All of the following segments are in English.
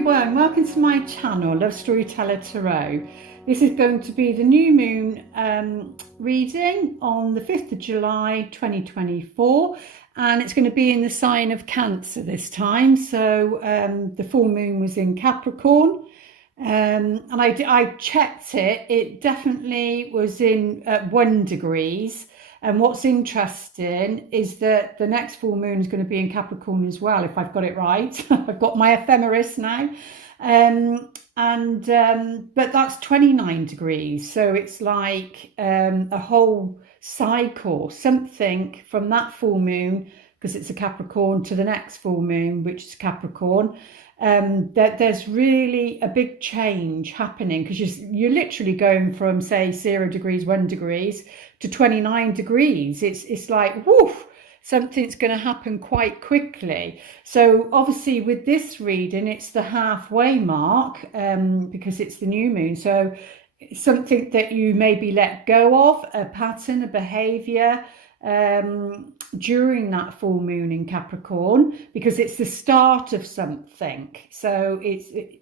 everyone, welcome to my channel, Love Storyteller Tarot. This is going to be the new moon reading on the 5th of July 2024, and it's going to be in the sign of Cancer this time. So the full moon was in Capricorn, and I checked it. It definitely was in 1 degree. And what's interesting is that the next full moon is going to be in Capricorn as well, if I've got it right. I've got my ephemeris now. But that's 29 degrees. So it's like a whole cycle, something from that full moon, because it's a Capricorn, to the next full moon, which is Capricorn. That there's really a big change happening, because you're literally going from, say, 0 degrees, 1 degrees to 29 degrees. It's like, woof, something's going to happen quite quickly. So obviously with this reading, it's the halfway mark, because it's the new moon. So something that you maybe let go of, a pattern, a behavior, during that full moon in Capricorn, because it's the start of something. So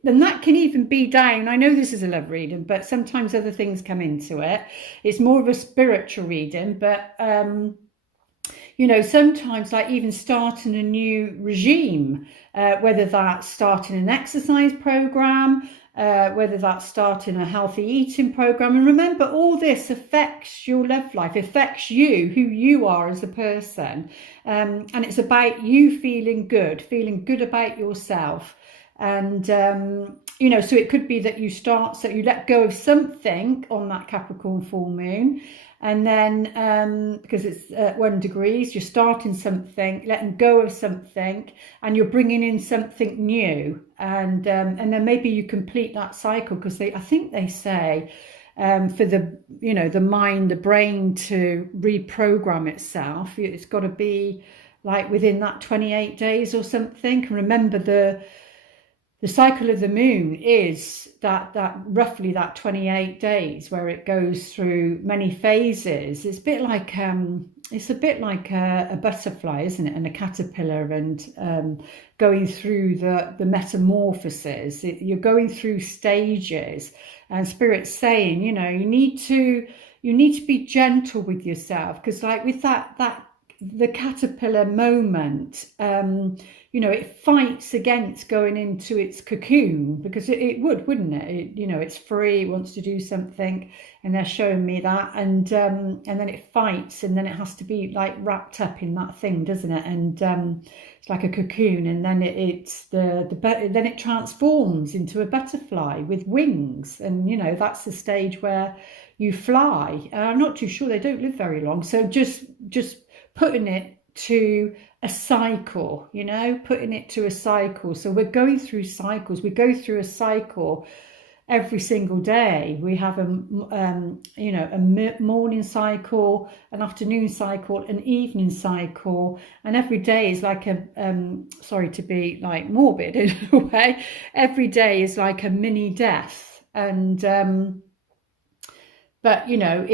and that can even be down. I know this is a love reading, but sometimes other things come into it. It's more of a spiritual reading, but you know, sometimes like even starting a new regime, whether that's starting an exercise program, whether that's starting a healthy eating program. And remember, all this affects your love life, affects you, who you are as a person. And it's about you feeling good about yourself. And, you know, so it could be that you let go of something on that Capricorn full moon. And then because it's 1 degree, you're starting something, letting go of something, and you're bringing in something new. And then maybe you complete that cycle, because I think they say for the mind, the brain to reprogram itself, it's got to be like within that 28 days or something. And remember, the cycle of the moon is that roughly that 28 days, where it goes through many phases. It's a bit like a butterfly, isn't it, and a caterpillar, and going through the metamorphosis. You're going through stages, and Spirit's saying, you know, you need to be gentle with yourself, because like with the caterpillar moment, you know, it fights against going into its cocoon, because it wouldn't it? You know, it's free, it wants to do something, and they're showing me that, and then it fights, and then it has to be like wrapped up in that thing, doesn't it? And it's like a cocoon, and then then it transforms into a butterfly with wings, and you know, that's the stage where you fly. I'm not too sure, they don't live very long. So just putting it to a cycle, you know, putting it to a cycle. So we're going through cycles. We go through a cycle every single day. We have a morning cycle, an afternoon cycle, an evening cycle, and every day is like sorry to be like morbid in a way, every day is like a mini death. And but you know,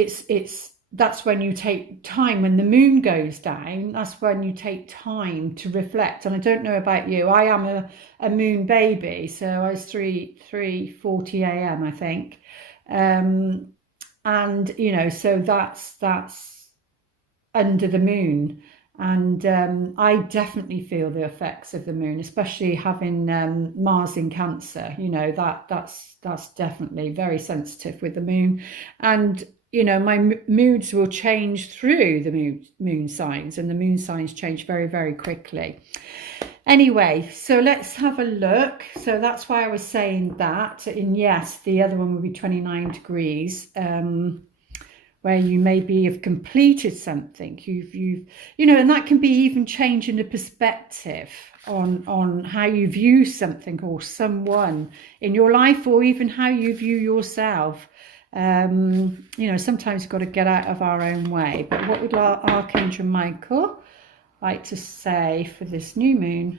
that's when you take time, when the moon goes down, that's when you take time to reflect. And I don't know about you, I am a moon baby, so I was 3:40 a.m. I think. And you know, so that's under the moon. And I definitely feel the effects of the moon, especially having Mars in Cancer. You know, that's definitely very sensitive with the moon. And you know, my moods will change through the moon signs, and the moon signs change very, very quickly. Anyway, so let's have a look. So that's why I was saying that. And yes, the other one will be 29 degrees, where you maybe have completed something. You know, and that can be even changing the perspective on how you view something or someone in your life, or even how you view yourself. You know, sometimes you've got to get out of our own way. But what would Archangel Michael like to say for this new moon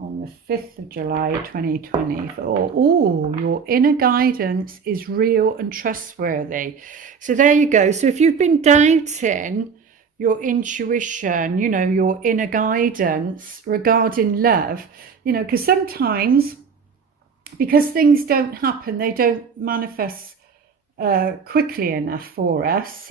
on the 5th of July 2024? Oh, your inner guidance is real and trustworthy. So there you go. So if you've been doubting your intuition, you know, your inner guidance regarding love, you know, because sometimes because things don't happen, they don't manifest quickly enough for us.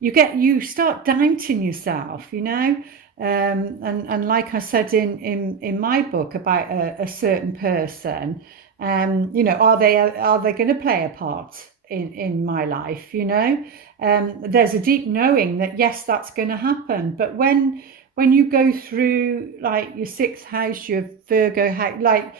You start doubting yourself, you know. And like I said in my book about a certain person, you know, are they going to play a part in my life, you know? There's a deep knowing that yes, that's going to happen. But when you go through like your 6th house, your Virgo house, like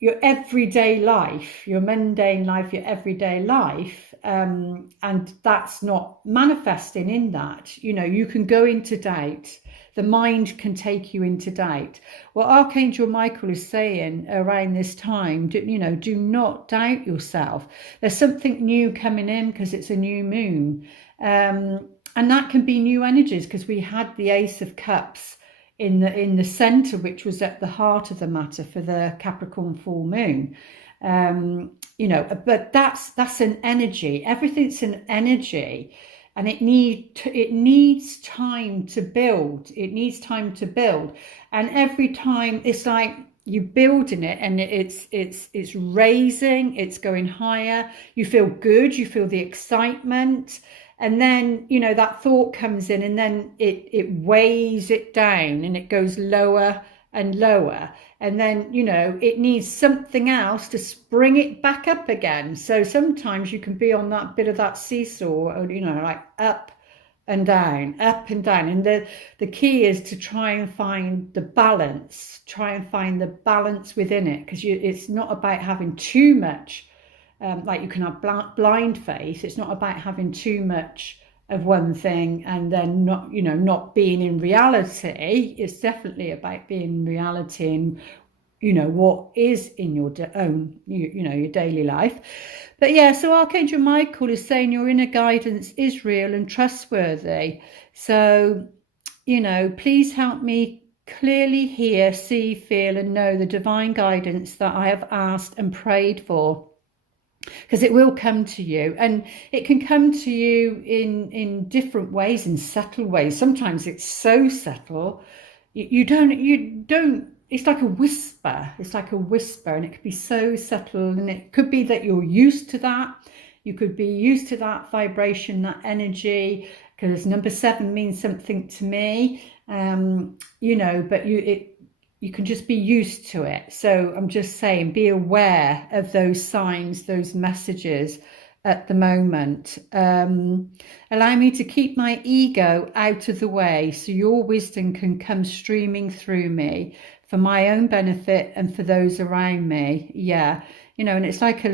your everyday life, your mundane life, your everyday life, and that's not manifesting in that, you know, you can go into doubt. The mind can take you into doubt. What Archangel Michael is saying around this time, you know, do not doubt yourself. There's something new coming in because it's a new moon. And that can be new energies, because we had the Ace of Cups in the center, which was at the heart of the matter for the Capricorn full moon. You know, but that's an energy. Everything's an energy, and it needs time to build. It needs time to build, and every time it's like you're building it, and it's raising, it's going higher. You feel good, you feel the excitement. And then, you know, that thought comes in, and then it weighs it down, and it goes lower and lower. And then, you know, it needs something else to spring it back up again. So sometimes you can be on that bit of that seesaw, or, you know, like up and down, up and down. And the key is to try and find the balance, within it, because it's not about having too much. Like you can have blind faith. It's not about having too much of one thing and then not being in reality. It's definitely about being in reality and, you know, what is in your own, your daily life. But yeah, so Archangel Michael is saying your inner guidance is real and trustworthy. So, you know, please help me clearly hear, see, feel, and know the divine guidance that I have asked and prayed for. Because it will come to you, and it can come to you in different ways, in subtle ways. Sometimes it's so subtle, you don't. It's like a whisper. And it could be so subtle, and it could be that you're used to that. You could be used to that vibration, that energy, because number 7 means something to me. You know, but you can just be used to it. So I'm just saying, be aware of those signs, those messages at the moment. Allow me to keep my ego out of the way so your wisdom can come streaming through me for my own benefit and for those around me. Yeah, you know, and it's like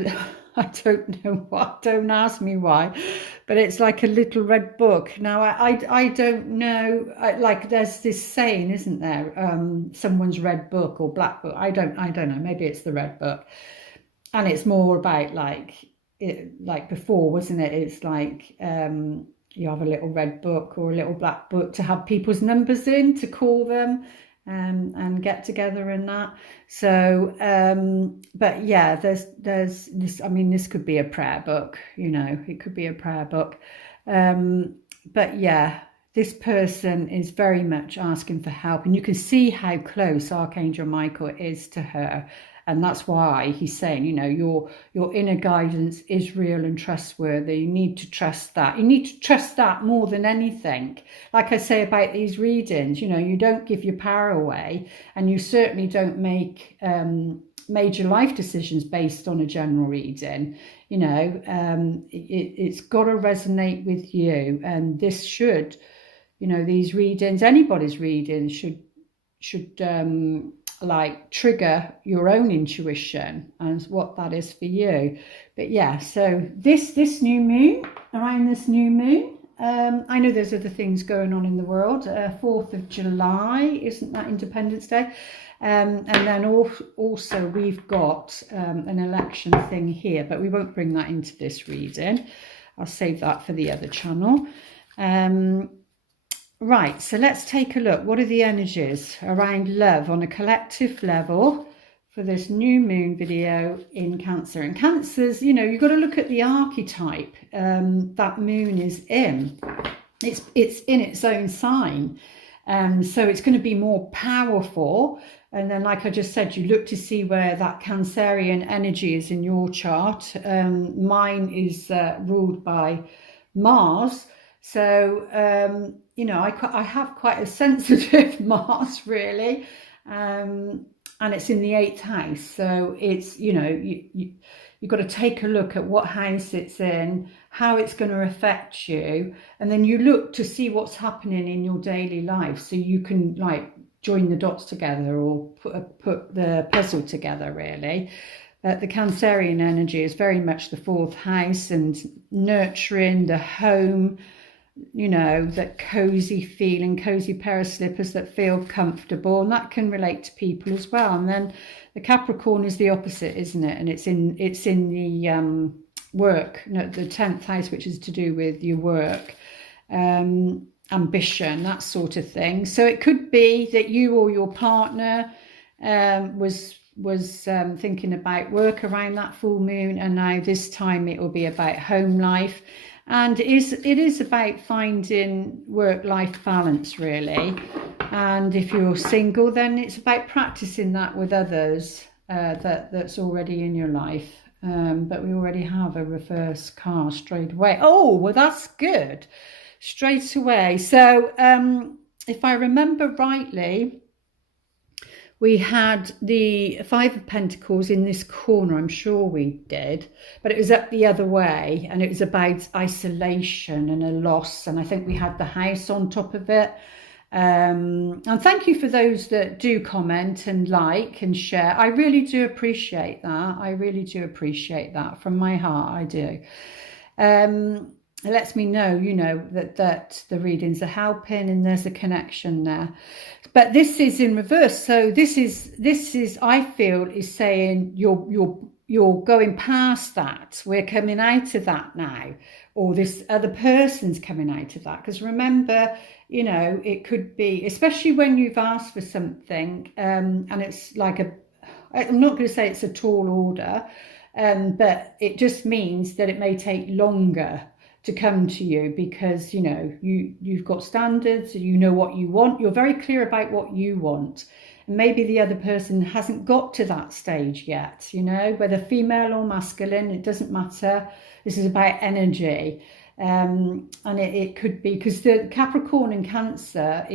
I don't know why, don't ask me why, but it's like a little red book. Now, I don't know, like there's this saying, isn't there? Someone's red book or black book. I don't know, maybe it's the red book. And it's more about like before, wasn't it? It's like you have a little red book or a little black book to have people's numbers in, to call them. And get together and that. So, but yeah, there's this. I mean, this could be a prayer book. You know, it could be a prayer book. But yeah, this person is very much asking for help, and you can see how close Archangel Michael is to her. And that's why he's saying, you know, your inner guidance is real and trustworthy. You need to trust that. You need to trust that more than anything. Like I say about these readings, you know, you don't give your power away, and you certainly don't make major life decisions based on a general reading. You know, it's got to resonate with you. And this should, you know, these readings, anybody's readings should like trigger your own intuition and what that is for you. But yeah, so this new moon, around this new moon, I know there's other things going on in the world. 4th of July, isn't that Independence Day? And then also we've got an election thing here, but we won't bring that into this reading. I'll save that for the other channel. Right, so let's take a look. What are the energies around love on a collective level for this new moon video in Cancer? And Cancers, you know, you've got to look at the archetype that moon is in. It's in its own sign. So it's going to be more powerful. And then, like I just said, you look to see where that Cancerian energy is in your chart. Mine is ruled by Mars. So, you know, I have quite a sensitive Mars, really. And it's in the 8th house. So it's, you know, you've got to take a look at what house it's in, how it's going to affect you. And then you look to see what's happening in your daily life, so you can, like, join the dots together, or put the puzzle together, really. The Cancerian energy is very much the 4th house, and nurturing the home, you know, that cozy feeling, cozy pair of slippers that feel comfortable, and that can relate to people as well. And then the Capricorn is the opposite, isn't it? And it's in the work, no, the 10th house, which is to do with your work, ambition, that sort of thing. So it could be that you or your partner was thinking about work around that full moon, and now this time it will be about home life. And it is about finding work-life balance, really. And if you're single, then it's about practicing that with others that's already in your life. But we already have a reverse card straight away. Oh, well, that's good. Straight away. So if I remember rightly, we had the 5 of Pentacles in this corner. I'm sure we did, but it was up the other way, and it was about isolation and a loss. And I think we had the house on top of it. And thank you for those that do comment and like and share. I really do appreciate that. I really do appreciate that from my heart. I do. It lets me know, you know, that the readings are helping, and there's a connection there. But this is in reverse. So this is I feel is saying you're going past that. We're coming out of that now, or this other person's coming out of that. Because remember, you know, it could be, especially when you've asked for something, and it's like I'm not going to say it's a tall order, but it just means that it may take longer to come to you, because, you know, you've got standards, you know what you want, you're very clear about what you want, and maybe the other person hasn't got to that stage yet, you know, whether female or masculine, it doesn't matter. This is about energy. And it could be, because the Capricorn and Cancer,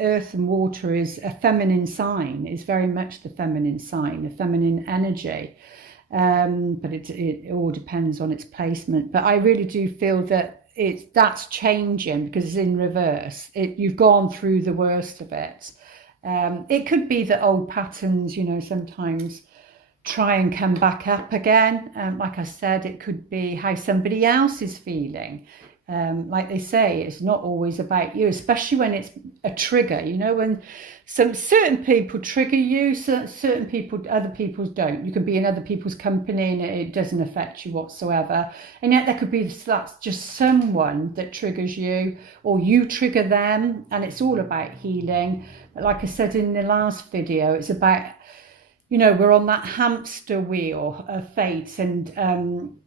earth and water, is a feminine sign, is very much the feminine sign, the feminine energy. But it all depends on its placement. But I really do feel that that's changing, because it's in reverse. You've gone through the worst of it. It could be that old patterns, you know, sometimes try and come back up again. Like I said, it could be how somebody else is feeling. Like they say, it's not always about you, especially when it's a trigger, you know, when certain people trigger you, certain people, other people don't. You can be in other people's company and it doesn't affect you whatsoever. And yet there could be, that's just someone that triggers you, or you trigger them, and it's all about healing. But like I said in the last video, it's about, you know, we're on that hamster wheel of fate, and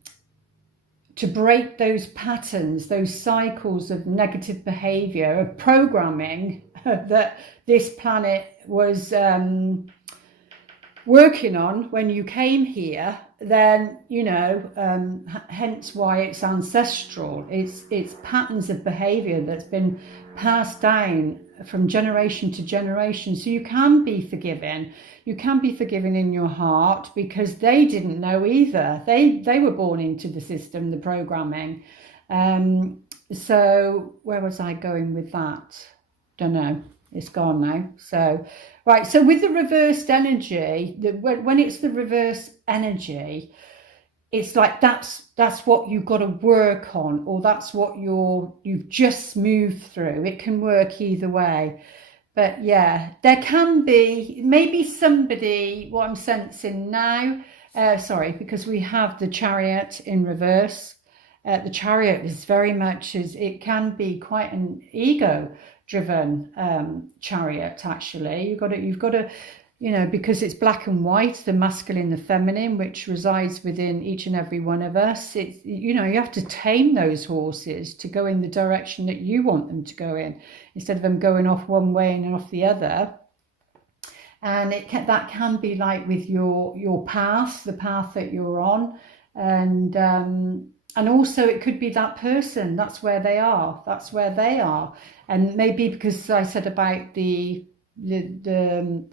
to break those patterns, those cycles of negative behavior, of programming that this planet was working on when you came here, then, you know, hence why it's ancestral. It's patterns of behavior that's been passed down from generation to generation. So you can be forgiven. You can be forgiven in your heart, because they didn't know either. They were born into the system, the programming. So where was I going with that? Don't know. It's gone now. So, right. So with the reversed energy, when it's the reverse energy, it's like that's what you've got to work on, or that's what you've just moved through. It can work either way. But yeah, there can be maybe somebody, what I'm sensing now, because we have the Chariot in reverse. The Chariot is very much, it can be quite an ego-driven chariot, actually. You've got to, you know, because it's black and white, the masculine, the feminine, which resides within each and every one of us. It's, you know, you have to tame those horses to go in the direction that you want them to go in, instead of them going off one way and off the other. And that can be like with your path, the path that you're on, and also it could be that person. That's where they are. That's where they are. And maybe because I said about the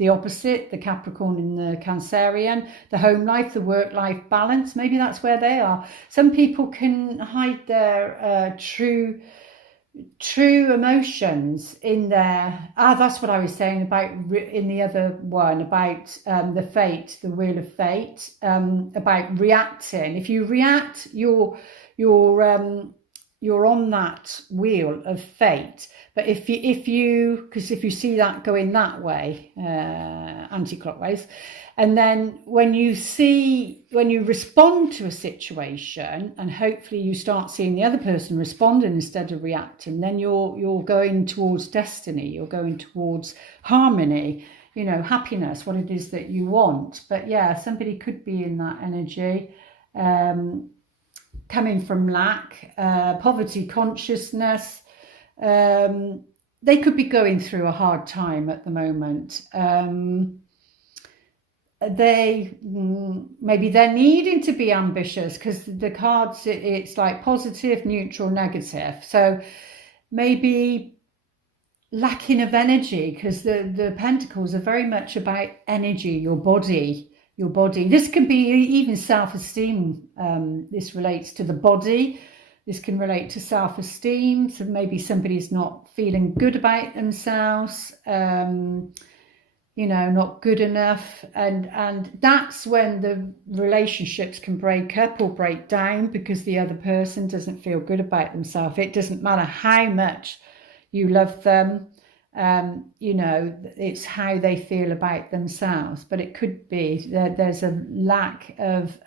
opposite, the Capricorn and the Cancerian, the home life, the work-life balance, maybe that's where they are. Some people can hide their true emotions in there. That's what I was saying about in the other one about the fate, the wheel of fate, about reacting. If you react, you're on that wheel of fate. But if you see that going that way, anti-clockwise, and then when you respond to a situation, and hopefully you start seeing the other person responding instead of reacting, then you're going towards destiny, you're going towards harmony, happiness, what it is that you want. But yeah, somebody could be in that energy, coming from lack, poverty consciousness. They could be going through a hard time at the moment. Maybe they're needing to be ambitious, because the cards, it's like positive, neutral, negative. So maybe lacking of energy, because the pentacles are very much about energy, your body. This can be even self-esteem. This relates to the body. This can relate to self-esteem. So maybe somebody's not feeling good about themselves, not good enough. And that's when the relationships can break up or break down, because the other person doesn't feel good about themselves. It doesn't matter how much you love them. It's how they feel about themselves. But it could be that there's a lack of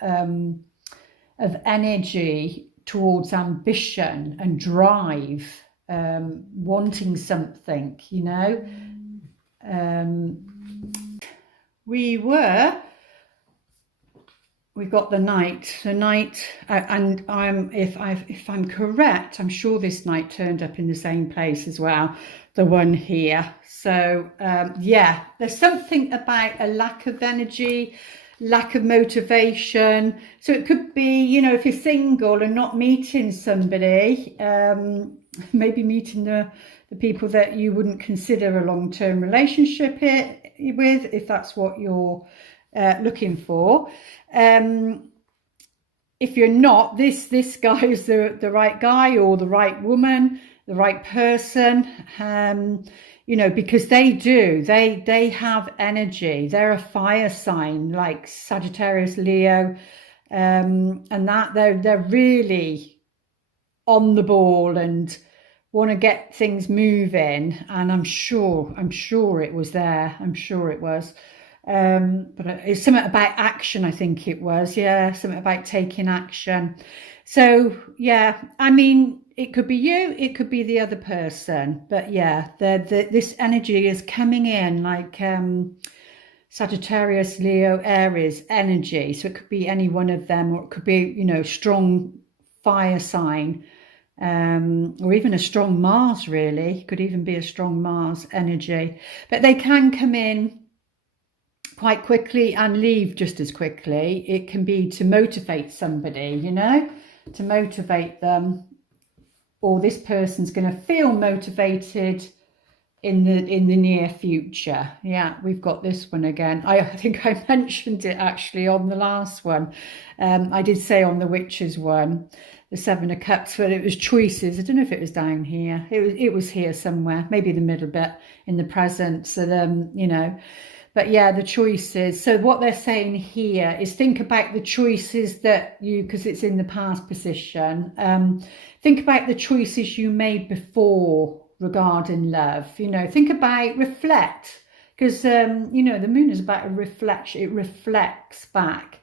energy towards ambition and drive, wanting something, we've got the Knight, and if I'm correct, I'm sure this Knight turned up in the same place as well, the one here. So yeah, there's something about a lack of energy, lack of motivation. So it could be, if you're single and not meeting somebody, maybe meeting the people that you wouldn't consider a long-term relationship with, if that's what you're looking for. If you're not, this guy is the right guy or the right woman, the right person, because they have energy. They're a fire sign, like Sagittarius, Leo, and that they're really on the ball and want to get things moving. And I'm sure it was there. I'm sure it was. But it's something about action, I think it was. Yeah, something about taking action. So yeah, it could be you, it could be the other person. But yeah, this energy is coming in like Sagittarius, Leo, Aries energy. So it could be any one of them, or it could be, strong fire sign, or even a strong Mars, really. It could even be a strong Mars energy. But they can come in quite quickly and leave just as quickly. It can be to motivate somebody, to motivate them, or this person's going to feel motivated in the near future. Yeah, we've got this one again. I think I mentioned it actually on the last one. I did say on the Witches one, the Seven of Cups, but it was choices. I don't know if it was down here. It was here somewhere, maybe the middle bit in the present. So but yeah, the choices. So what they're saying here is think about the choices that because it's in the past position, think about the choices you made before regarding love. Think about, reflect, because the moon is about a reflection. It reflects back.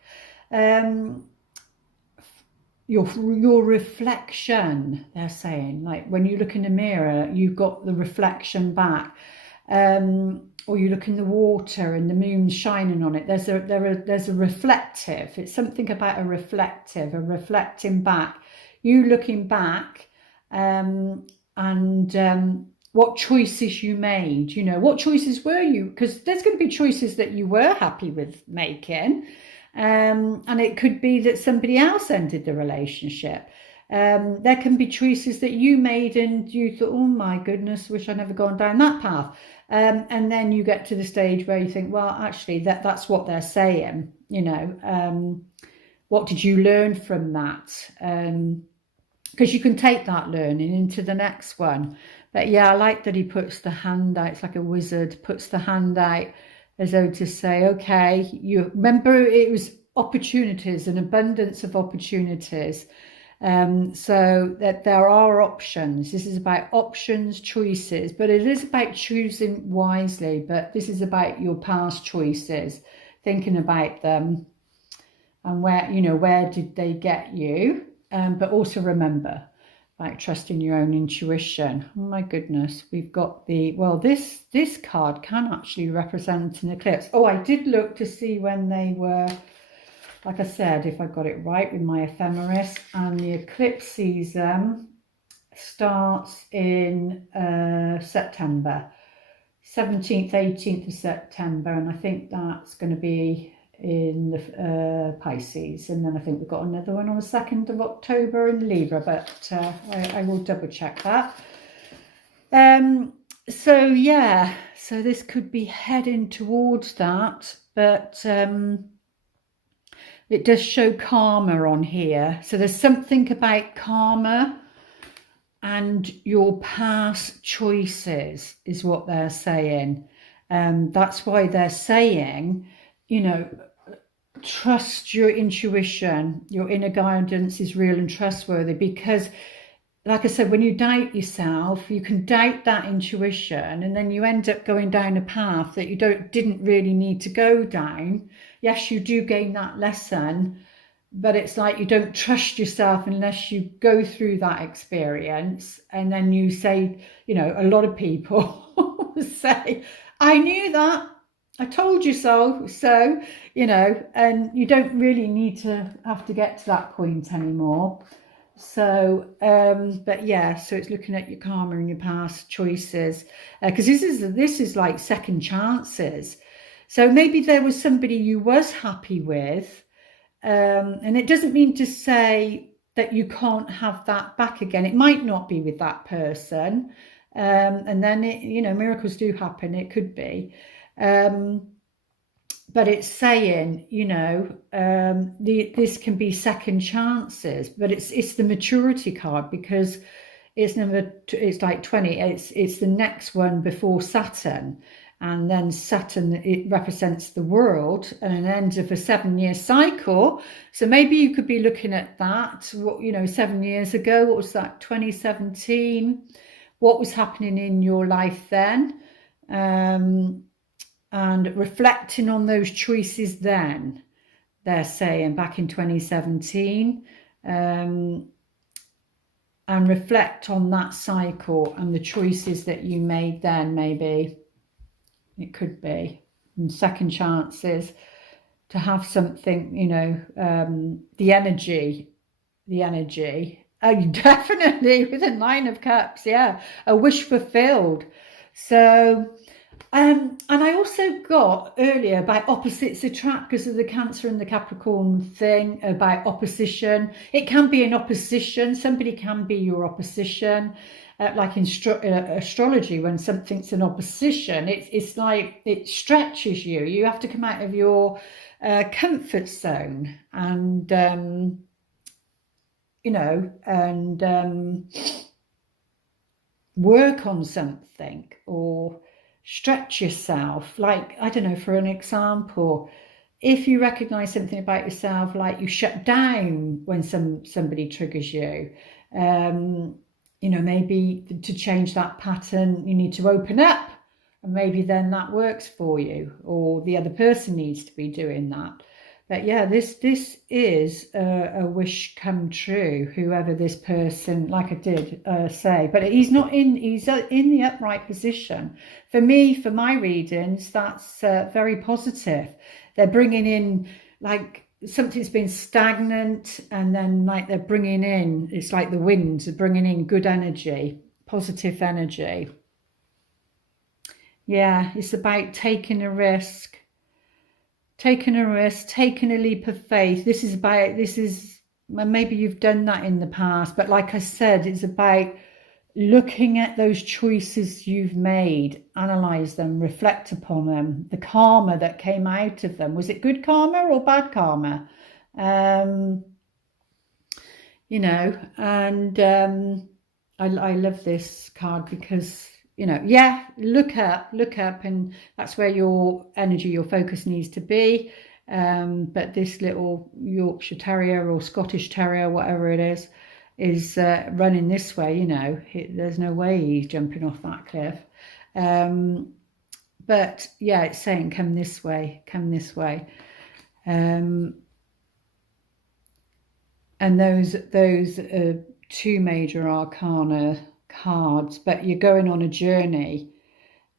Your reflection, they're saying, like when you look in the mirror, you've got the reflection back. Or you look in the water and the moon's shining on it. There's a reflective. It's something about a reflecting back. You looking back, and what choices you made, you know, what choices were you, because there's going to be choices that you were happy with making, and it could be that somebody else ended the relationship. There can be choices that you made and you thought, oh my goodness, wish I'd never gone down that path. And then you get to the stage where you think, well, actually, that's what they're saying, you know. What did you learn from that? Because you can take that learning into the next one. But yeah, I like that he puts the hand out. It's like a wizard, puts the hand out as though to say, okay, you remember it was opportunities, an abundance of opportunities. So that there are options. This is about options, choices, but it is about choosing wisely. But this is about your past choices, thinking about them and where, you know, where did they get you? But also remember, like trusting your own intuition. Oh my goodness, we've got the, well, this card can actually represent an eclipse. Oh, I did look to see when they were, like I said, if I got it right with my ephemeris, and the eclipse season starts in September, 17th, 18th of September, and I think that's going to be in the Pisces, and then I think we've got another one on the 2nd of October in Libra, but I will double check that. So yeah, so this could be heading towards that, but it does show karma on here. So there's something about karma and your past choices is what they're saying. That's why they're saying, you know, trust your intuition, your inner guidance is real and trustworthy, because like I said, when you doubt yourself, you can doubt that intuition, and then you end up going down a path that you didn't really need to go down. Yes, you do gain that lesson, but it's like you don't trust yourself unless you go through that experience. And then you say, you know, a lot of people say, I knew that, I told you so. So, you know, and you don't really need to have to get to that point anymore. So, but yeah, so it's looking at your karma and your past choices, because this is like second chances. So maybe there was somebody you was happy with, and it doesn't mean to say that you can't have that back again. It might not be with that person, and then it, you know, miracles do happen. It could be. But it's saying, you know, this can be second chances, but it's the maturity card, because it's like 20. It's the next one before Saturn, and then Saturn, it represents the world and an end of a 7-year cycle. So maybe you could be looking at that. What, you know, 7 years ago, what was that? 2017. What was happening in your life then? And reflecting on those choices then, they're saying, back in 2017, and reflect on that cycle and the choices that you made then. Maybe it could be, and second chances to have something, you know, the energy, definitely with a 9 of Cups, yeah, a wish fulfilled. So and I also got earlier about opposites attract, because of the Cancer and the Capricorn thing about opposition. It can be an opposition. Somebody can be your opposition. Like in astrology, when something's an opposition, it's like it stretches you. You have to come out of your comfort zone and, you know, and work on something or stretch yourself. Like, I don't know, for an example, if you recognize something about yourself, like you shut down when somebody triggers you, you know, maybe to change that pattern, you need to open up, and maybe then that works for you, or the other person needs to be doing that. But yeah, this is a wish come true, whoever this person, like I did say. But he's in the upright position. For me, for my readings, that's very positive. They're bringing in, like, something's been stagnant, and then like they're bringing in, it's like the winds are bringing in good energy, positive energy. Yeah, it's about taking a risk, taking a leap of faith. Maybe you've done that in the past, but like I said, it's about looking at those choices you've made, analyze them, reflect upon them, the karma that came out of them. Was it good karma or bad karma? You know, and I love this card because, you know, yeah, look up, and that's where your energy, your focus needs to be. But this little Yorkshire Terrier or Scottish Terrier, whatever it is running this way, you know, there's no way he's jumping off that cliff. But yeah, it's saying, come this way, come this way. And those are two major arcana cards, but you're going on a journey.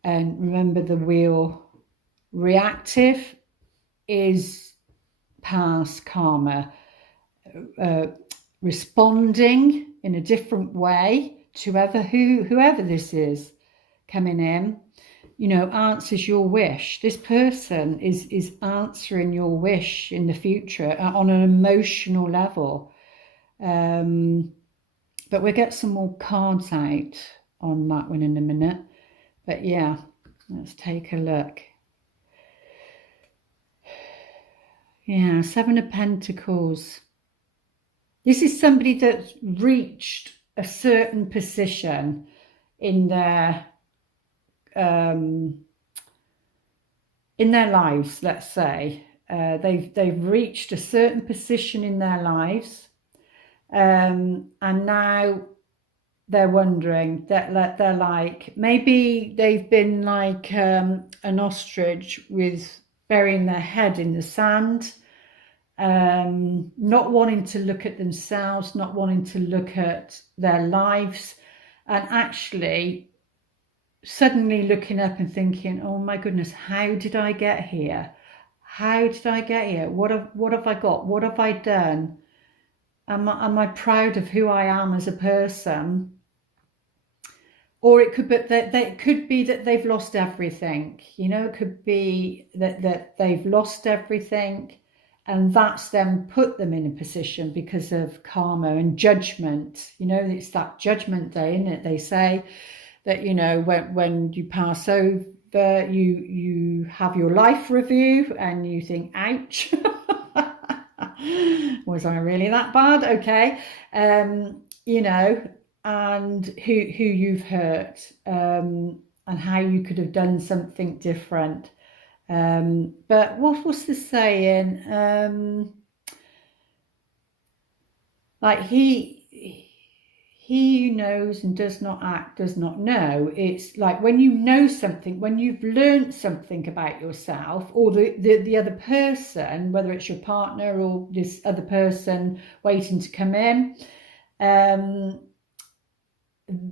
And remember, the wheel reactive is past karma, responding in a different way to whoever this is coming in, you know, answers your wish. This person is answering your wish in the future on an emotional level. But we'll get some more cards out on that one in a minute. But yeah, let's take a look. Yeah, Seven of Pentacles. This is somebody that's reached a certain position in their lives, let's say. They've reached a certain position in their lives, and now they're wondering, that they're like, maybe they've been like an ostrich with burying their head in the sand, not wanting to look at themselves, not wanting to look at their lives, and actually suddenly looking up and thinking, oh my goodness, how did I get here? How did I get here? What have I got? What have I done? Am I proud of who I am as a person? Or it could be that they've lost everything. You know, it could be that they've lost everything, and that's then put them in a position because of karma and judgment. You know, it's that judgment day, isn't it? They say that, you know, when you pass over, you have your life review and you think, ouch, was I really that bad? Okay. You know, and who you've hurt, and how you could have done something different. But what's the saying? Like he who knows and does not act does not know. It's like when you know something, when you've learned something about yourself or the other person, whether it's your partner or this other person waiting to come in,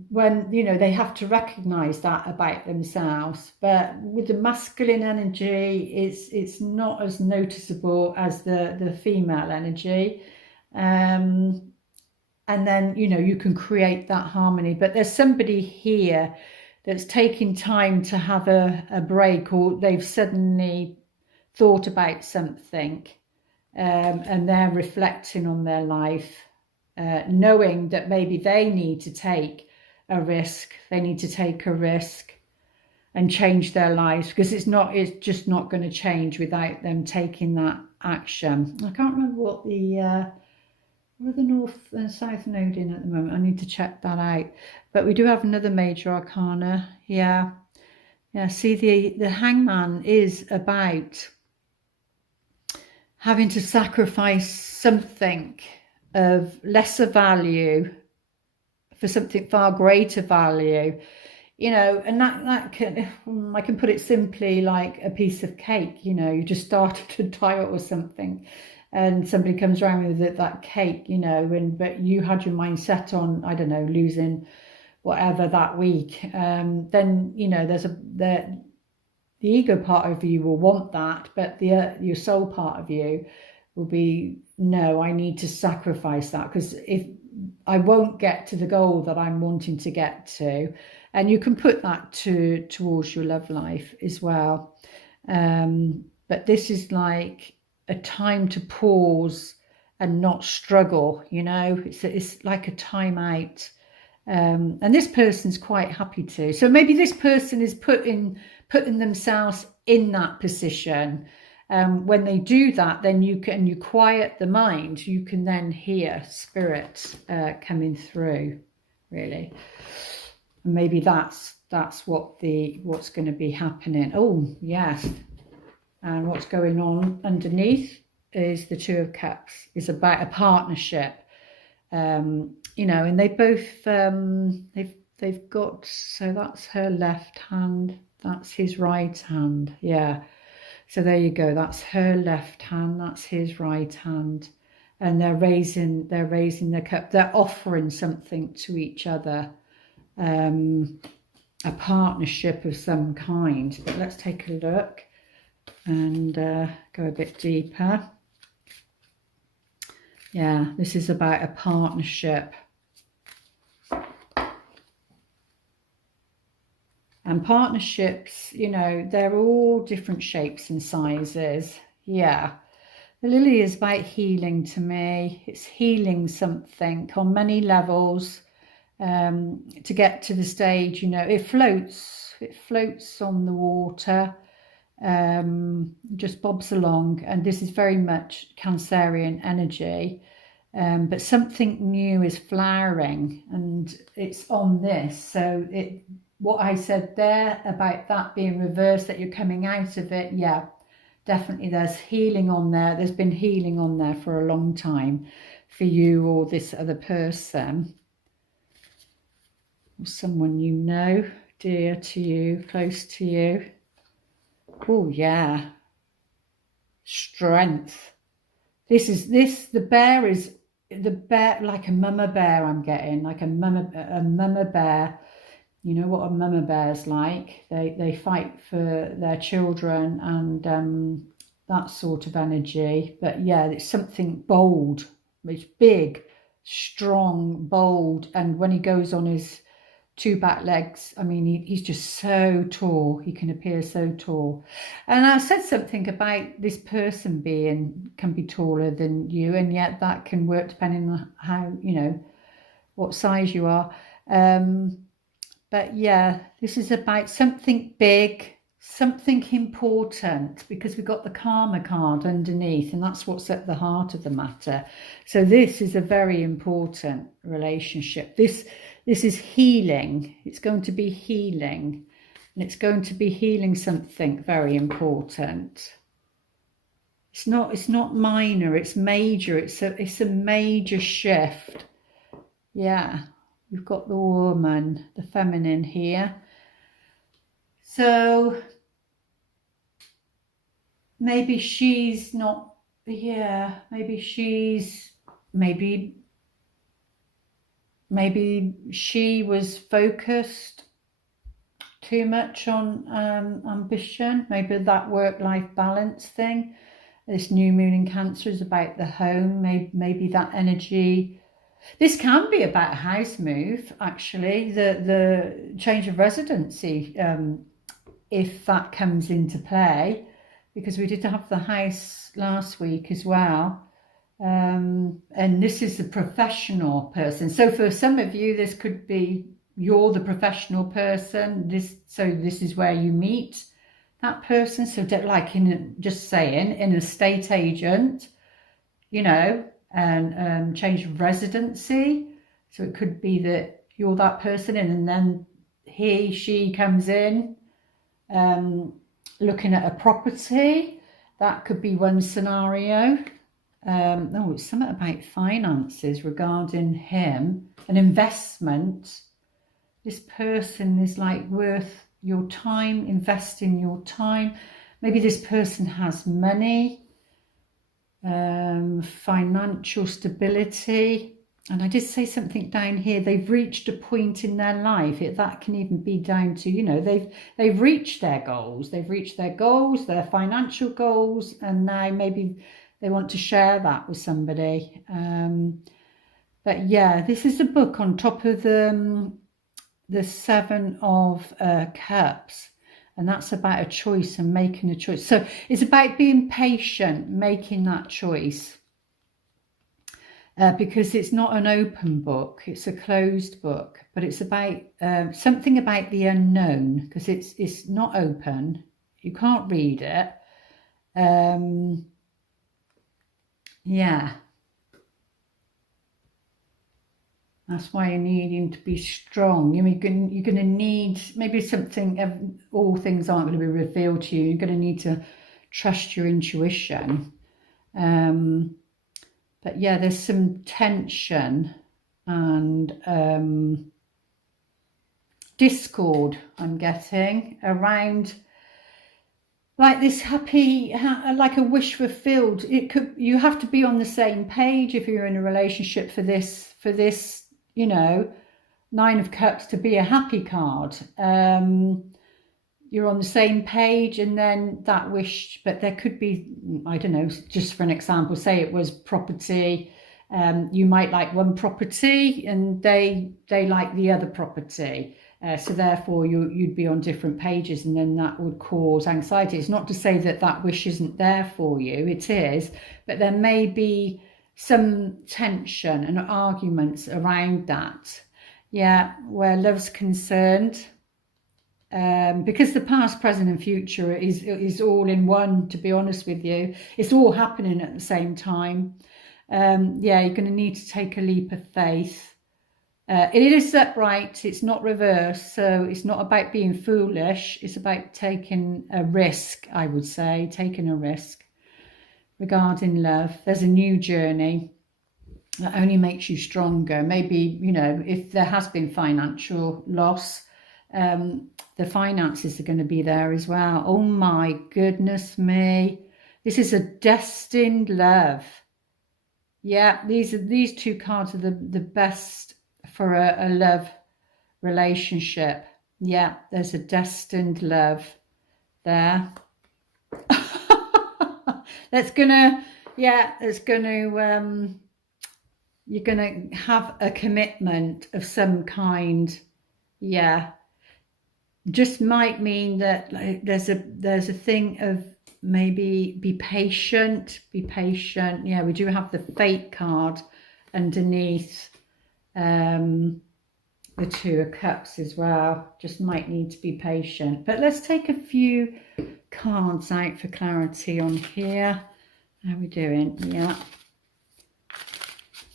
when, you know, they have to recognize that about themselves. But with the masculine energy, it's not as noticeable as the female energy. And then, you know, you can create that harmony. But there's somebody here that's taking time to have a break, or they've suddenly thought about something, and they're reflecting on their life, knowing that maybe they need to take a risk. They need to take a risk and change their lives, because it's just not going to change without them taking that action. I can't remember what the North and South Node in at the moment. I need to check that out. But we do have another major arcana. Yeah. See, the Hangman is about having to sacrifice something of lesser value for something far greater value. You know, and that can, I can put it simply like a piece of cake. You know, you just started a diet or something, and somebody comes around with that cake, you know, but you had your mind set on, I don't know, losing whatever that week. Then, you know, the ego part of you will want that, but your soul part of you will be, no, I need to sacrifice that, because if I won't get to the goal that I'm wanting to get to. And you can put that towards your love life as well. But this is like a time to pause and not struggle, you know. It's like a time out. And this person's quite happy to. So maybe this person is putting themselves in that position. When they do that, then you quiet the mind. You can then hear spirit coming through, really. And maybe that's what's going to be happening. Oh yes, and what's going on underneath is the Two of Cups. It's about a partnership. You know, and they both they've got, so that's her left hand, that's his right hand. Yeah, so there you go, that's her left hand, that's his right hand, and they're raising their cup. They're offering something to each other, a partnership of some kind. But let's take a look and go a bit deeper. Yeah, this is about a partnership. And partnerships, you know, they're all different shapes and sizes. Yeah. The lily is about healing to me. It's healing something on many levels, to get to the stage, you know, it floats on the water, just bobs along. And this is very much Cancerian energy. But something new is flowering, and it's on this. So what I said there about that being reversed, that you're coming out of it, yeah, definitely there's healing on there. There's been healing on there for a long time for you or this other person. Or someone you know, dear to you, close to you. Oh yeah. Strength. The bear, like a mama bear I'm getting, like a mama bear. You know what a mama bear's like. They fight for their children and that sort of energy. But yeah, it's something bold. It's big, strong, bold. And when he goes on his two back legs, I mean, he's just so tall. He can appear so tall. And I said something about this person can be taller than you, and yet that can work depending on how, you know, what size you are. But yeah, this is about something big, something important, because we've got the karma card underneath, and that's what's at the heart of the matter. So this is a very important relationship. This is healing. It's going to be healing, and it's going to be healing something very important. It's not minor, it's major. It's a major shift. Yeah. We've got the woman, the feminine here. So maybe she's not, yeah, maybe she was focused too much on ambition. Maybe that work-life balance thing. This new moon in Cancer is about the home. Maybe that energy. This can be about a house move, actually, the change of residency, if that comes into play, because we did have the house last week as well. And this is a professional person. So for some of you, this could be you're the professional person. So this is where you meet that person. So like an estate agent, you know, and change of residency. So it could be that you're that person, and then she comes in looking at a property. That could be one scenario. It's something about finances regarding him, an investment. This person is like worth your time, investing your time. Maybe this person has money, financial stability. And I did say something down here, they've reached a point in their life, that can even be down to, you know, they've reached their goals, their financial goals, and now maybe they want to share that with somebody. But yeah, this is a book on top of the the Seven of Cups, and that's about a choice and making a choice. So it's about being patient, making that choice, because it's not an open book, it's a closed book, but it's about something about the unknown, because it's not open, you can't read it. Yeah. That's why you're needing to be strong. You're going to need maybe something, all things aren't going to be revealed to you. You're going to need to trust your intuition. But yeah, there's some tension and discord I'm getting around, like this happy, like a wish fulfilled. It could, you have to be on the same page if you're in a relationship for this, you know, Nine of Cups to be a happy card. You're on the same page, and then that wish, but there could be, I don't know, just for an example, say it was property. You might like one property and they like the other property. So therefore you'd be on different pages, and then that would cause anxiety. It's not to say that that wish isn't there for you, it is, but there may be some tension and arguments around that. Yeah, where love's concerned, because the past, present and future is all in one, to be honest with you. It's all happening at the same time. Yeah, you're going to need to take a leap of faith. It is upright, it's not reversed, so it's not about being foolish, it's about taking a risk, I would say, taking a risk regarding love. There's a new journey that only makes you stronger. Maybe, you know, if there has been financial loss, the finances are going to be there as well. Oh my goodness me, this is a destined love. Yeah, these two cards are the best for a love relationship. Yeah, there's a destined love there. That's gonna, yeah, it's gonna, you're gonna have a commitment of some kind. Yeah, just might mean that, like, there's a thing of maybe be patient. Yeah, we do have the Fate card underneath the Two of Cups as well. Just might need to be patient. But let's take a few cards out for clarity on here. How are we doing? Yeah.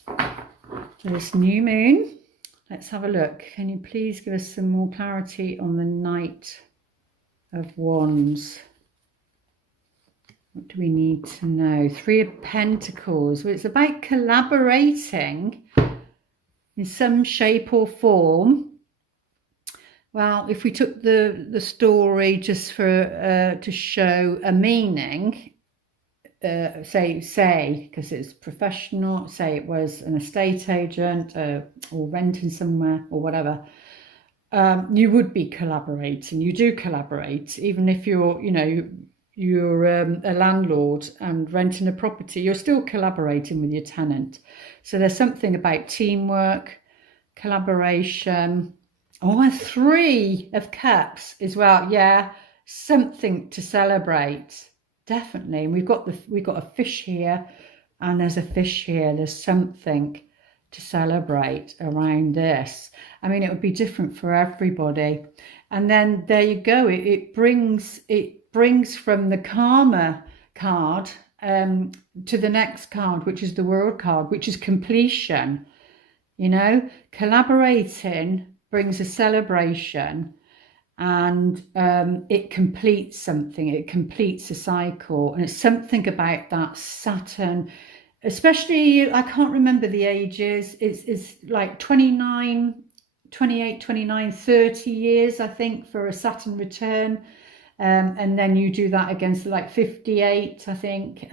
So this new moon, let's have a look. Can you please give us some more clarity on the Knight of Wands? What do we need to know? Three of Pentacles. Well, it's about collaborating in some shape or form. Well, if we took the story just for to show a meaning, say because it's professional, say it was an estate agent or renting somewhere or whatever, you would be collaborating. You do collaborate, even if you're, you know, you're a landlord and renting a property, you're still collaborating with your tenant. So there's something about teamwork, collaboration. Oh, a Three of Cups as well. Yeah, something to celebrate, definitely. And we've got a fish here, and there's a fish here. There's something to celebrate around this. I mean, it would be different for everybody. And then there you go. It brings from the Karma card to the next card, which is the World card, which is completion. You know, collaborating brings a celebration, and it completes something. It completes a cycle, and it's something about that Saturn, especially, I can't remember the ages. It's like 29, 28, 29, 30 years, I think, for a Saturn return. And then you do that against like 58, I think,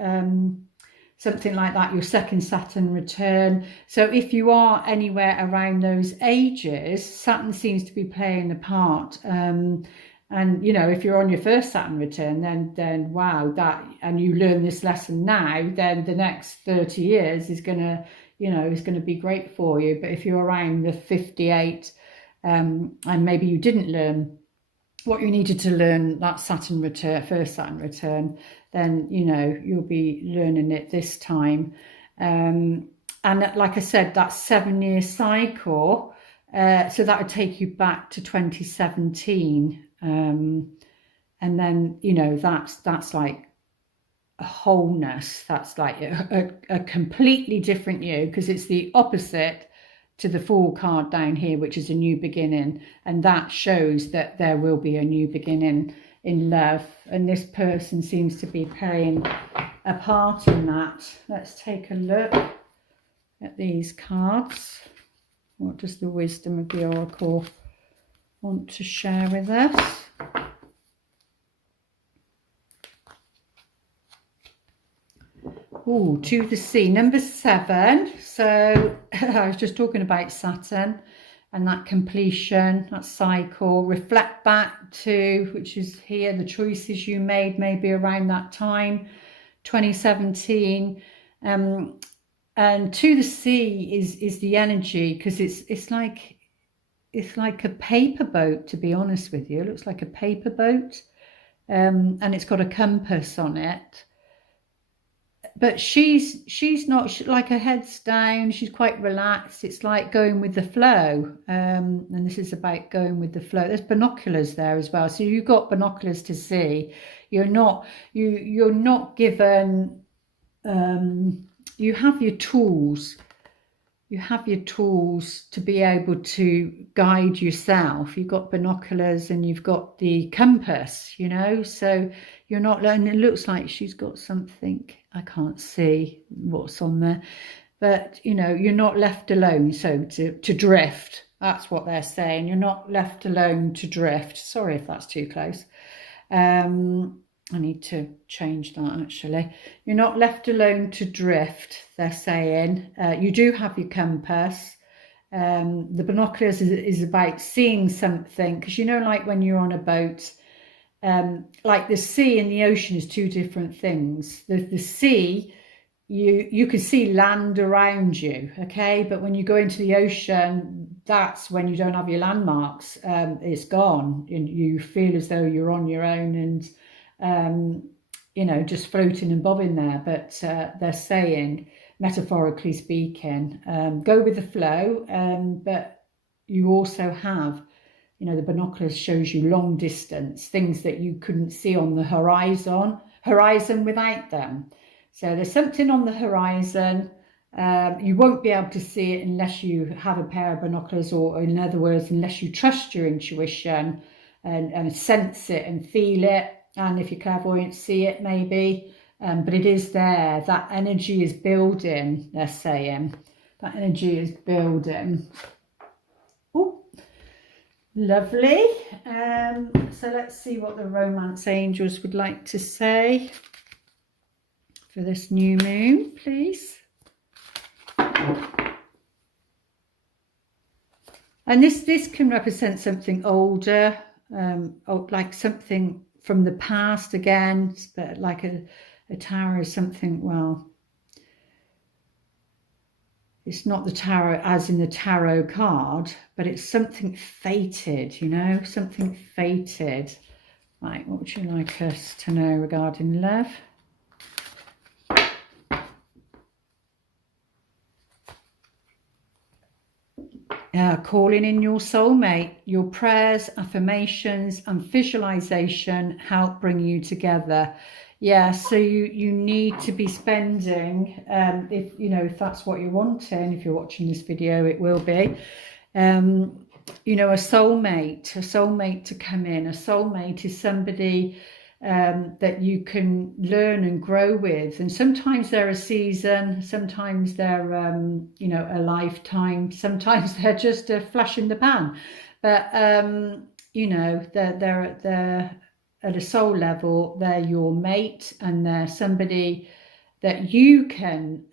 something like that, your second Saturn return. So if you are anywhere around those ages, Saturn seems to be playing a part. And, you know, if you're on your first Saturn return, then wow, that, and you learn this lesson now, then the next 30 years is going to, you know, is going to be great for you. But if you're around the 58, and maybe you didn't learn what you needed to learn that Saturn return, first Saturn return, then, you know, you'll be learning it this time. And like I said, that 7-year cycle, so that would take you back to 2017. And then, you know, that's like a wholeness. That's like a completely different you, because it's the opposite to the Fool card down here, which is a new beginning, and that shows that there will be a new beginning in love, and this person seems to be playing a part in that. Let's take a look at these cards. What does the wisdom of the oracle want to share with us? Oh, to the sea, number 7. So I was just talking about Saturn and that completion, that cycle. Reflect back to, which is here, the choices you made maybe around that time, 2017. And to the sea is the energy, because it's like a paper boat, to be honest with you. It looks like a paper boat, and it's got a compass on it. But she's not, like, her head's down, she's quite relaxed. It's like going with the flow, and this is about going with the flow. There's binoculars there as well, so you've got binoculars to see. You're not given, you have your tools. You have your tools to be able to guide yourself. You've got binoculars and you've got the compass, you know, so you're not, and it looks like she's got something, I can't see what's on there, but, you know, you're not left alone, so to drift. That's what they're saying. You're not left alone to drift. Sorry if that's too close. I need to change that, actually. You're not left alone to drift, they're saying. You do have your compass. The binoculars is about seeing something, because, you know, like when you're on a boat, like the sea and the ocean is two different things. The sea, you can see land around you, okay? But when you go into the ocean, that's when you don't have your landmarks. It's gone, and you feel as though you're on your own and you know, just floating and bobbing there. But they're saying, metaphorically speaking, go with the flow, but you also have, you know, the binoculars shows you long distance, things that you couldn't see on the horizon without them. So there's something on the horizon. You won't be able to see it unless you have a pair of binoculars, or, in other words, unless you trust your intuition and sense it and feel it. And if you're clairvoyant, see it maybe, but it is there. That energy is building, they're saying. That energy is building. Oh, lovely. So let's see what the romance angels would like to say for this new moon, please. And this can represent something older, like something from the past again, but like a tower is something, well, it's not the tarot as in the tarot card, but it's something fated, you know, something fated. Right, what would you like us to know regarding love? Calling in your soulmate. Your prayers, affirmations and visualization help bring you together. Yeah, so you need to be spending, if you know, if that's what you're wanting, if you're watching this video, it will be, you know, a soulmate to come in. A soulmate is somebody that you can learn and grow with, and sometimes they're a season, sometimes they're you know, a lifetime, sometimes they're just a flash in the pan, but you know, they're at a soul level, they're your mate, and they're somebody that you can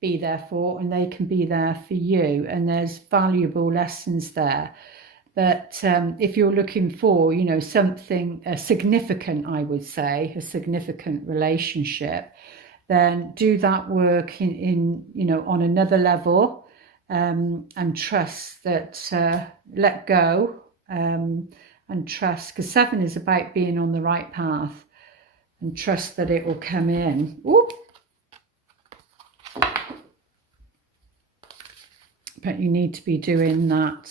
be there for, and they can be there for you, and there's valuable lessons there. But if you're looking for, you know, something significant, I would say, a significant relationship, then do that work in you know, on another level, and trust that, let go, and trust, because 7 is about being on the right path, and trust that it will come in. Ooh. But you need to be doing that.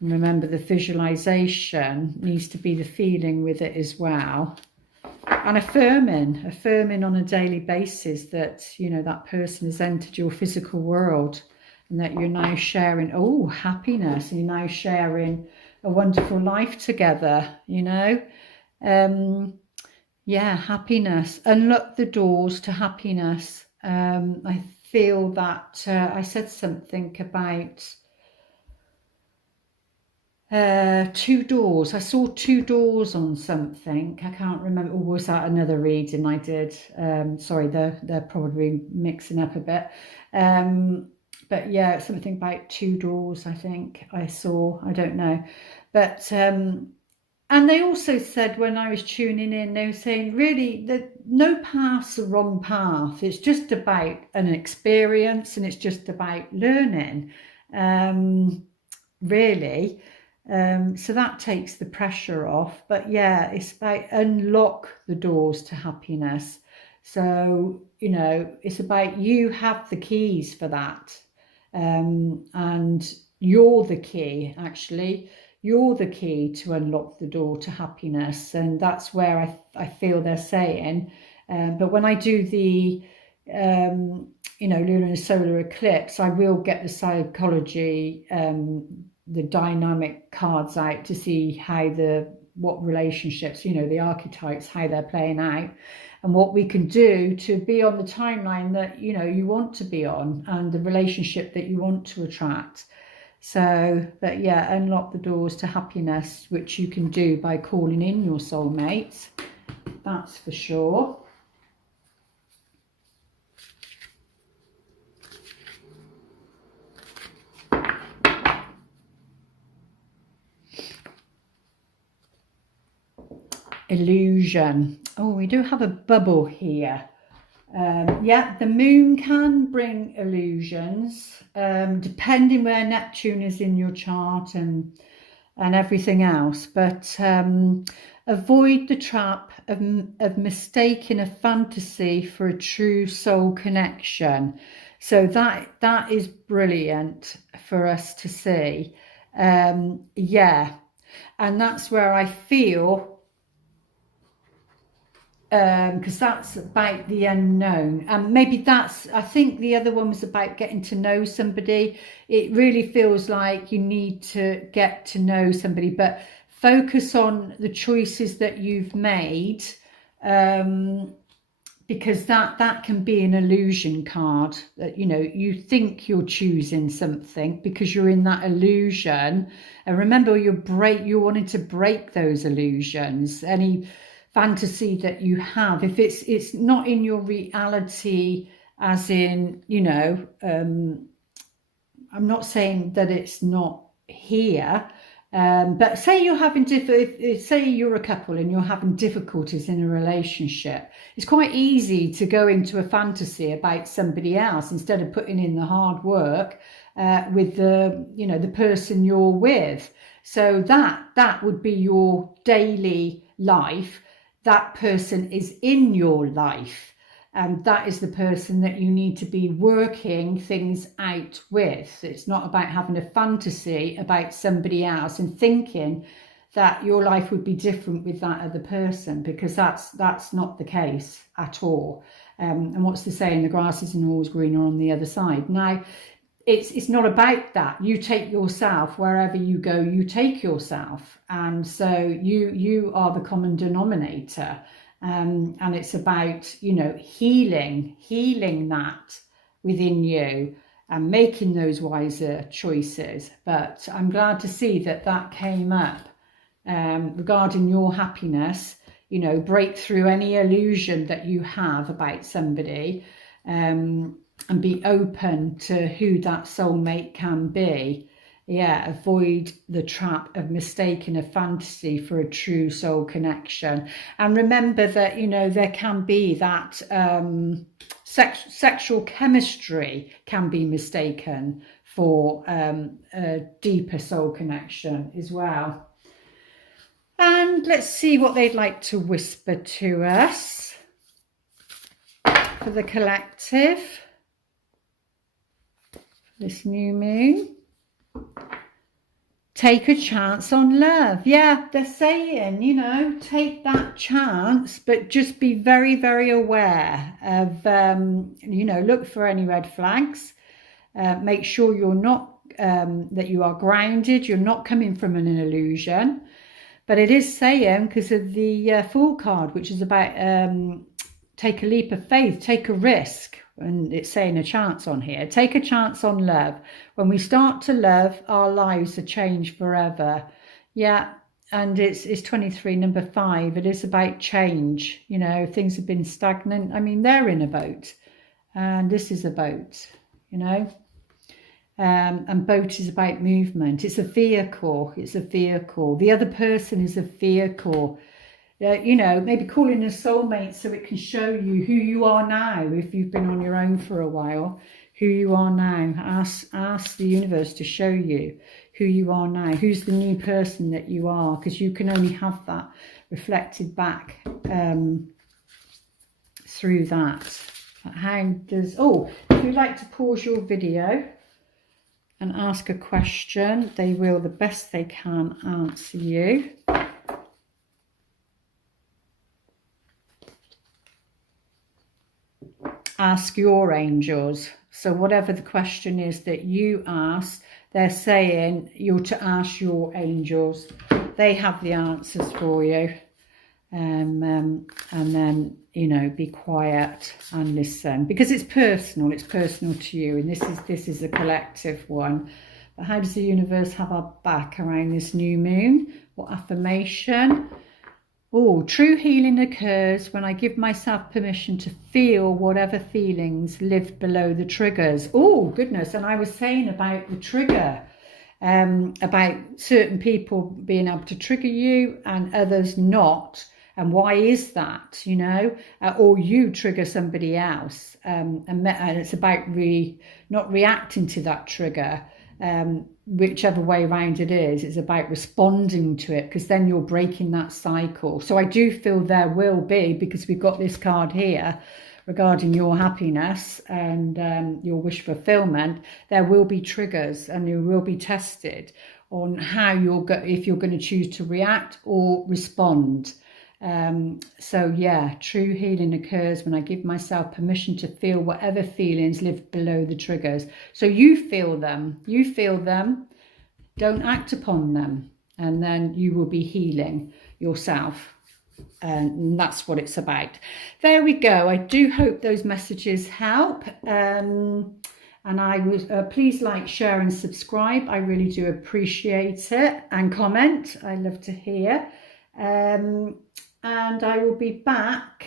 Remember, the visualization needs to be the feeling with it as well. And affirming on a daily basis that, you know, that person has entered your physical world, and that you're now sharing, oh, happiness, and you're now sharing a wonderful life together, you know. Yeah, happiness. Unlock the doors to happiness. I feel that I said something about 2 doors. I saw 2 doors on something. I can't remember. Or was that another reading I did? Sorry, they're probably mixing up a bit. But yeah, something about 2 doors, I think I saw. I don't know. But and they also said, when I was tuning in, they were saying really that no path's a wrong path. It's just about an experience, and it's just about learning, really. So that takes the pressure off. But yeah, it's about unlock the doors to happiness. So, you know, it's about you have the keys for that. And you're the key, actually. You're the key to unlock the door to happiness. And that's where I feel they're saying. But when I do the, you know, lunar and solar eclipse, I will get the psychology, the dynamic cards out to see how what relationships, you know, the archetypes, how they're playing out, and what we can do to be on the timeline that, you know, you want to be on, and the relationship that you want to attract. So, but yeah, unlock the doors to happiness, which you can do by calling in your soulmates. That's for sure. Illusion. Oh, we do have a bubble here. Yeah, the moon can bring illusions, depending where Neptune is in your chart and everything else. But avoid the trap of mistaking a fantasy for a true soul connection. So that is brilliant for us to see. Yeah, and that's where I feel, because that's about the unknown, and maybe that's, I think the other one was about getting to know somebody. It really feels like you need to get to know somebody, but focus on the choices that you've made, because that can be an illusion card, that, you know, you think you're choosing something because you're in that illusion. And remember, you're wanting to break those illusions. Any fantasy that you have, if it's not in your reality, as in, you know, I'm not saying that it's not here, but say you're having say you're a couple and you're having difficulties in a relationship, it's quite easy to go into a fantasy about somebody else instead of putting in the hard work with the, you know, the person you're with. So that would be your daily life. That person is in your life, and that is the person that you need to be working things out with. It's not about having a fantasy about somebody else and thinking that your life would be different with that other person, because that's not the case at all. And what's the saying? The grass isn't always greener on the other side. Now, it's not about that. You take yourself wherever you go, you take yourself. And so you are the common denominator. And it's about, you know, healing that within you and making those wiser choices. But I'm glad to see that came up regarding your happiness. You know, break through any illusion that you have about somebody, and be open to who that soulmate can be. Yeah, avoid the trap of mistaking a fantasy for a true soul connection. And remember that, you know, there can be that sexual chemistry can be mistaken for a deeper soul connection as well. And let's see what they'd like to whisper to us for the collective, this new moon. Take a chance on love. Yeah, they're saying, you know, take that chance, but just be very, very aware of, you know, look for any red flags. Make sure you're not, that you are grounded. You're not coming from an illusion. But it is saying, because of the Fool card, which is about take a leap of faith, take a risk. And it's saying a chance on here. Take a chance on love. When we start to love, our lives are changed forever. Yeah, and it's 23, number 5. It is about change. You know, things have been stagnant. I mean, they're in a boat. And this is a boat, you know. And boat is about movement. It's a vehicle. It's a vehicle. The other person is a vehicle. You know, maybe call in a soulmate so it can show you who you are now. If you've been on your own for a while, who you are now. Ask the universe to show you who you are now. Who's the new person that you are? Because you can only have that reflected back through that. How does... Oh, if you'd like to pause your video and ask a question, they will, the best they can, answer you. Ask your angels. So whatever the question is that you ask, they're saying you're to ask your angels. They have the answers for you. And then, you know, be quiet and listen, because it's personal to you, and this is a collective one. But how does the universe have our back around this new moon? What affirmation? Oh, true healing occurs when I give myself permission to feel whatever feelings live below the triggers. Oh, goodness. And I was saying about the trigger, about certain people being able to trigger you and others not. And why is that, you know? Or you trigger somebody else. And it's about not reacting to that trigger. Whichever way around it is, it's about responding to it, because then you're breaking that cycle. So I do feel there will be, because we've got this card here regarding your happiness and your wish fulfillment, there will be triggers, and you will be tested on how if you're going to choose to react or respond. So yeah, true healing occurs when I give myself permission to feel whatever feelings live below the triggers. So you feel them, don't act upon them, and then you will be healing yourself. And that's what it's about. There we go. I do hope those messages help. And I would please like, share and subscribe. I really do appreciate it. And comment. I love to hear. And I will be back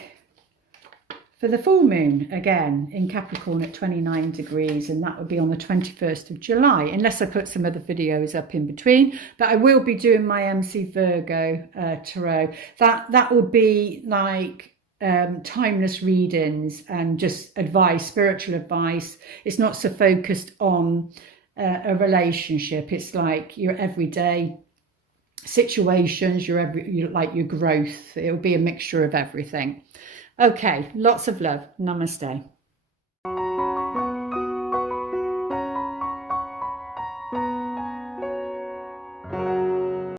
for the full moon again in Capricorn at 29 degrees, and that will be on the 21st of July, unless I put some other videos up in between. But I will be doing my MC Virgo tarot. That will be like timeless readings and just advice, spiritual advice. It's not so focused on a relationship. It's like your everyday situations, your growth. It'll be a mixture of everything. Okay, lots of love. Namaste.